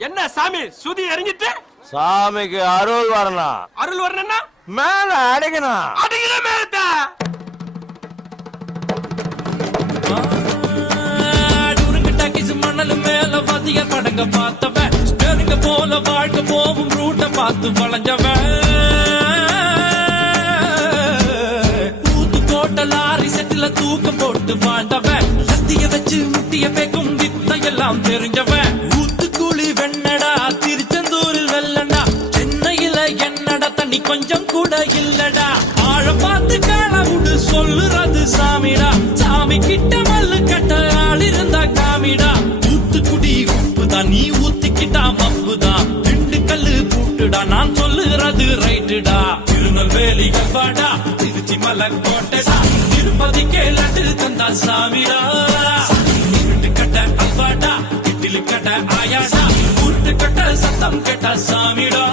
என்ன சாமி சுதி எறிஞ்சிட்டு சாமிக்கு அருள் வரணும். அருள் வரணும்னா மேல அடிக்கணும். அடிக்கிற மேலத்தா மணல் மேல வதிய படங்க பார்த்தவன் ஸ்டேரிங்க போல வாழ்க்கை போவும் ரூட்ட பார்த்து வளைஞ்சவன் ஊத்து கோட்ட லாரி செட்டில தூக்கம் போட்டு வாழ்ந்தவன் சத்திய வச்சு முட்டிய பேக்கும் வித்தையெல்லாம் தெரிஞ்சவன் ஊத்துக்குழி வெண்ணடா திருச்செந்தூரில் வெள்ளடா சென்னையில என்னடா தண்ணி கொஞ்சம் கூட இல்லடா ஆழ பார்த்து காலவுடு சொல்லுறது சாமிடா சாமி கிட்ட மல்லு கட்ட ஆள் இருந்தா காமிடா ஊத்துக்குடி உப்புதான் நீ ஊத்திக்கிட்டா மப்புதான் ரெண்டு கல்லு பூட்டுடா நான் சொல்லுறது ரைட்டுடா திருநெல்வேலி கல்வாடா திருச்சி மலை கோட்டைடா திருப்பதிக்கே லட்டு தந்தா சாமிடா இருட்டு கட்ட அல்வாடா இட்லி கட்ட ஆயாடா உருட்டு கட்ட சத்தம் கேட்ட சாமிடா